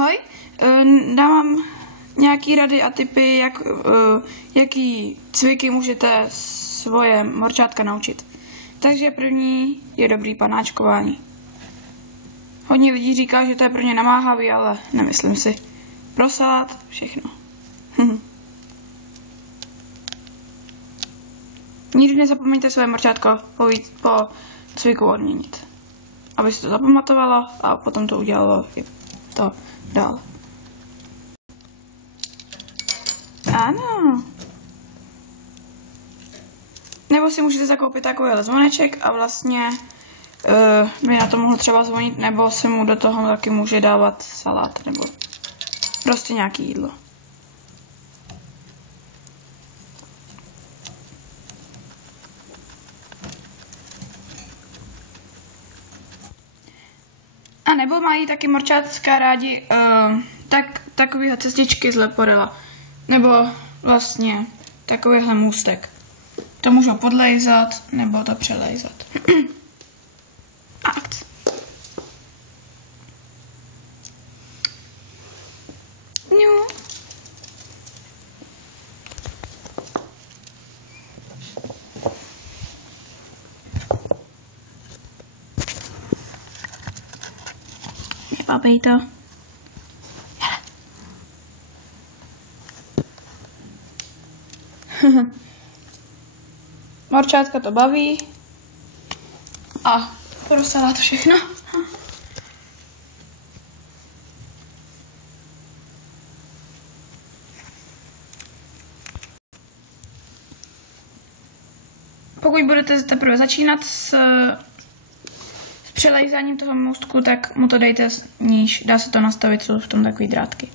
Ahoj, dávám nějaký rady a tipy, jaký cviky můžete svoje morčátka naučit. Takže první je dobrý panáčkování. Hodně lidí říká, že to je pro ně namáhavý, ale nemyslím si. Pro salát všechno. Nikdy nezapomeňte své morčátko po cviku odměnit. Aby se to zapamatovalo a potom to udělalo to dál. Ano. Nebo si můžete zakoupit takovýhle zvoneček a vlastně by na to mohl třeba zvonit, nebo si mu do toho taky může dávat salát, nebo prostě nějaký jídlo. A nebo mají taky morčátka rádi takovýhle cestičky z leporela. Nebo vlastně takovýhle můstek. To můžou podlejzat, nebo to přelejzat. Akt. No. Nepapej to. Morčátka to baví a porosala to všechno. Pokud budete teprve začínat s přelejzáním toho můstku, tak mu to dejte níž. Dá se to nastavit, jsou v tom takový drátky.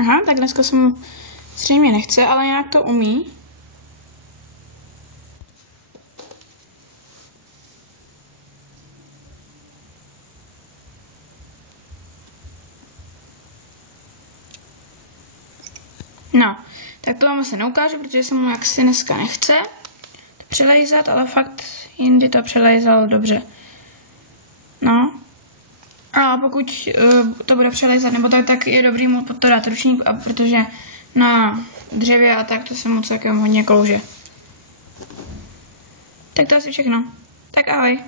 Aha, tak dneska se mu zřejmě nechce, ale nějak to umí. No, tak to vám se neukážu, protože se mu jaksi dneska nechce přelejzat, ale fakt jindy to přelejzal dobře. No. A pokud to bude přelejzat nebo tak je dobrý mu pod to dát ručník, protože na dřevě a tak to se mu celkem hodně klouže. Tak to asi všechno. Tak ahoj.